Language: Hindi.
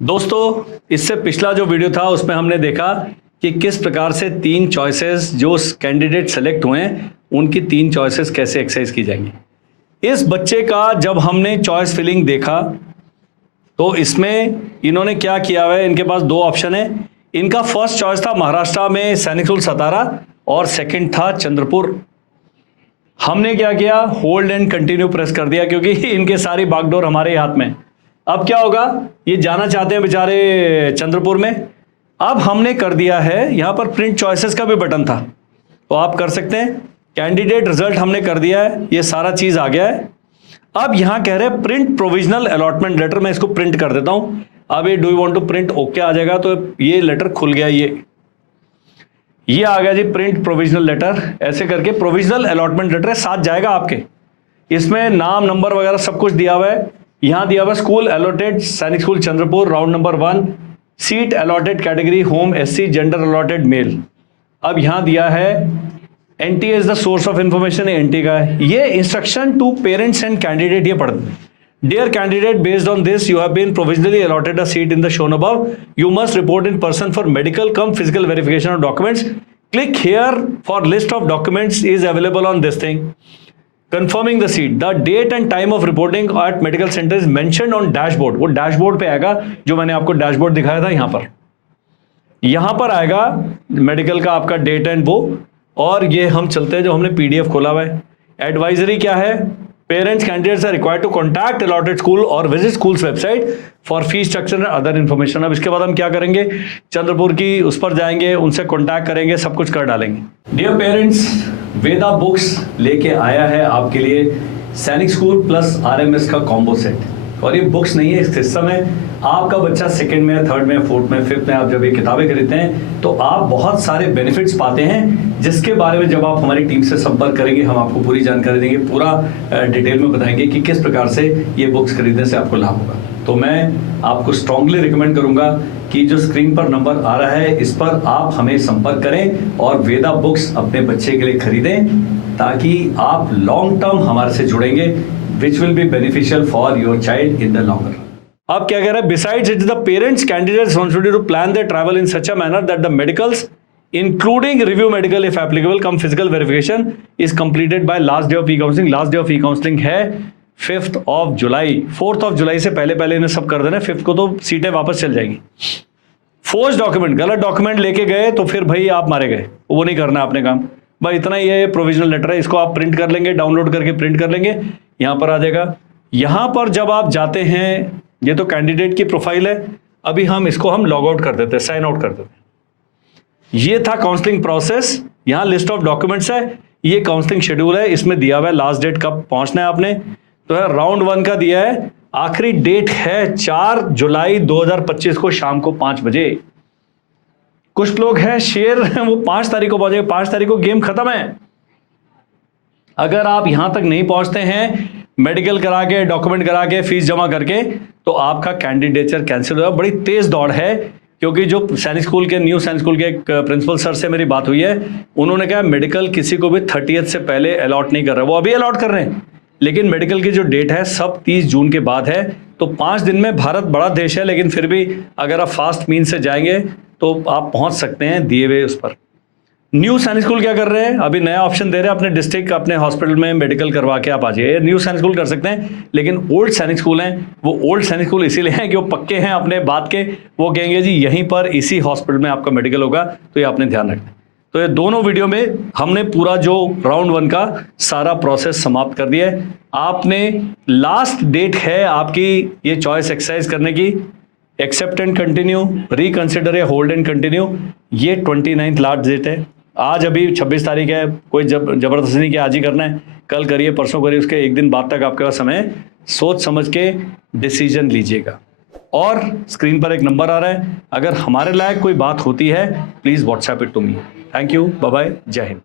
दोस्तों, इससे पिछला जो वीडियो था उसमें हमने देखा कि किस प्रकार से 3 चॉइसेस जो कैंडिडेट सेलेक्ट हुए हैं उनकी 3 चॉइसेस कैसे एक्सरसाइज की जाएंगी। इस बच्चे का जब हमने चॉइस फिलिंग देखा तो इसमें इन्होंने क्या किया हुआ है, इनके पास 2 ऑप्शन है। इनका फर्स्ट चॉइस था महाराष्ट्र में सैनिक स्कूल सतारा और सेकंड था चंद्रपुर। हमने क्या किया, होल्ड एंड कंटिन्यू प्रेस कर दिया क्योंकि इनके सारी बागडोर हमारे हाथ में। अब क्या होगा, ये जाना चाहते हैं बेचारे चंद्रपुर में। अब हमने कर दिया है, यहां पर प्रिंट चॉइसेस का भी बटन था तो आप कर सकते हैं। कैंडिडेट रिजल्ट हमने कर दिया है, ये सारा चीज आ गया है। अब यहां कह रहे हैं प्रिंट प्रोविजनल अलॉटमेंट लेटर, मैं इसको प्रिंट कर देता हूं। अब ये do you want to print okay आ जाएगा, तो ये लेटर खुल गया। ये आ गया जी प्रिंट प्रोविजनल लेटर। ऐसे करके प्रोविजनल अलॉटमेंट लेटर साथ जाएगा आपके, इसमें नाम नंबर वगैरह सब कुछ दिया हुआ है। यहां दिया हुआ school allotted Sainik school Chandrapur, round number 1, seat allotted category home SC, gender allotted male. अब यहां दिया है NTA is the source of information, NTA का है। ये instruction to parents and candidate, ये पढ़ dear candidate, based on this you have been provisionally allotted a seat in the shown above, you must report in person for medical cum physical verification of documents, click here for list of documents is available on this thing, confirming the seat, the date and time of reporting at medical center is mentioned on dashboard। वो डैशबोर्ड पे आएगा, जो मैंने आपको डैशबोर्ड दिखाया था। यहां पर आएगा मेडिकल का आपका डेट एंड वो। और ये हम चलते हैं, जो हमने पीडीएफ खोला हुआ है। एडवाइजरी क्या है, parents candidates are required to contact allotted school और visit school's website for fees structure and other information. अब इसके बाद हम क्या करेंगे, चंद्रपुर की उस पर जाएंगे, उनसे कॉन्टैक्ट करेंगे, सब कुछ कर डालेंगे। डियर पेरेंट्स, वेदा बुक्स लेके आया है आपके लिए सैनिक स्कूल प्लस आरएमएस का कॉम्बो सेट। और ये बुक्स नहीं है, इस समय आपका बच्चा 2nd में, 3rd में, 4th में, 5th में आप जब ये किताबें खरीदते हैं तो आप बहुत सारे बेनिफिट्स पाते हैं, जिसके बारे में जब आप हमारी टीम से संपर्क करेंगे हम आपको पूरी जानकारी देंगे, पूरा डिटेल में बताएंगे कि किस प्रकार से ये बुक्स खरीदने से आपको लाभ होगा। तो मैं आपको स्ट्रांगली रिकमेंड करूंगा कि जो स्क्रीन पर नंबर आ रहा है इस पर आप हमें संपर्क करें और वेदा बुक्स अपने बच्चे के लिए खरीदें, ताकि आप लॉन्ग टर्म हमारे से जुड़ेंगे, which will be beneficial for your child in the long run. अब क्या कह रहा है, besides it is the parents candidate responsibility to plan their travel in such a manner that the medicals including review medical if applicable cum physical verification is completed by last day of e counselling. Last day of e counselling है 5th of July. 4th of जुलाई से पहले इन्हें सब कर देना। 5th को तो सीटें वापस चल जाएगी। फोर्स डॉक्यूमेंट, गलत डॉक्यूमेंट लेके गए तो फिर भाई आप मारे गए, वो नहीं करना आपने काम। भाई इतना ही है, प्रोविजनल लेटर है, इसको आप प्रिंट कर लेंगे, डाउनलोड करके प्रिंट कर लेंगे, यहां पर आ जाएगा। यहां पर जब आप जाते हैं, ये तो कैंडिडेट की प्रोफाइल है, अभी हम इसको लॉग आउट कर देते हैं, साइन आउट कर देते हैं। ये था काउंसलिंग प्रोसेस, यहां लिस्ट ऑफ डॉक्यूमेंट्स है, ये काउंसलिंग शेड्यूल है, इसमें दिया हुआ है लास्ट डेट कब पहुंचना है आपने। तो है राउंड 1 का दिया है, आखिरी डेट है 4 जुलाई 2025 को शाम को 5 बजे। कुछ लोग हैं शेर, वो 5 तारीख को पहुंचे, 5 तारीख को गेम खत्म है। अगर आप यहां तक नहीं पहुंचते हैं, मेडिकल करा के, डॉक्यूमेंट करा के, फीस जमा करके, तो आपका कैंडिडेचर कैंसिल होगा। बड़ी तेज दौड़ है, क्योंकि जो सैनिक स्कूल के, न्यू सैनिक स्कूल के एक प्रिंसिपल सर से मेरी बात हुई है, उन्होंने कहा मेडिकल किसी को भी 30th से पहले अलॉट नहीं कर रहे। वो अभी अलॉट कर रहे हैं, लेकिन मेडिकल की जो डेट है सब 30 जून के बाद है। तो 5 दिन में, भारत बड़ा देश है, लेकिन फिर भी अगर आप फास्ट मीन से जाएंगे तो आप पहुंच सकते हैं दिए हुए उस पर। न्यू सैनिक स्कूल क्या कर रहे हैं, अभी नया ऑप्शन दे रहे हैं, अपने डिस्ट्रिक्ट, अपने हॉस्पिटल में मेडिकल करवा के आप आ जाइए। न्यू सैनिक स्कूल कर सकते हैं, लेकिन ओल्ड सैनिक स्कूल हैं, वो ओल्ड सैनिक स्कूल इसीलिए हैं कि वो पक्के हैं अपने बात के। वो कहेंगे जी यहीं पर इसी हॉस्पिटल में आपका मेडिकल होगा, तो ये आपने ध्यान रखना है। तो ये दोनों वीडियो में हमने पूरा जो राउंड 1 का सारा प्रोसेस समाप्त कर दिया है। आपने लास्ट डेट है आपकी ये चॉइस एक्सरसाइज करने की, एक्सेप्ट एंड कंटिन्यू, रिकंसिडर या होल्ड एंड कंटिन्यू, ये 29th लास्ट डेट है। आज अभी 26 तारीख है, कोई जबरदस्ती नहीं कि आज ही करना है, कल करिए, परसों करिए, उसके एक दिन बाद तक आपके पास समय, सोच समझ के डिसीजन लीजिएगा। और स्क्रीन पर एक नंबर आ रहा है, अगर हमारे लायक कोई बात होती है please WhatsApp it to me. Thank you, bye bye, जय हिंद।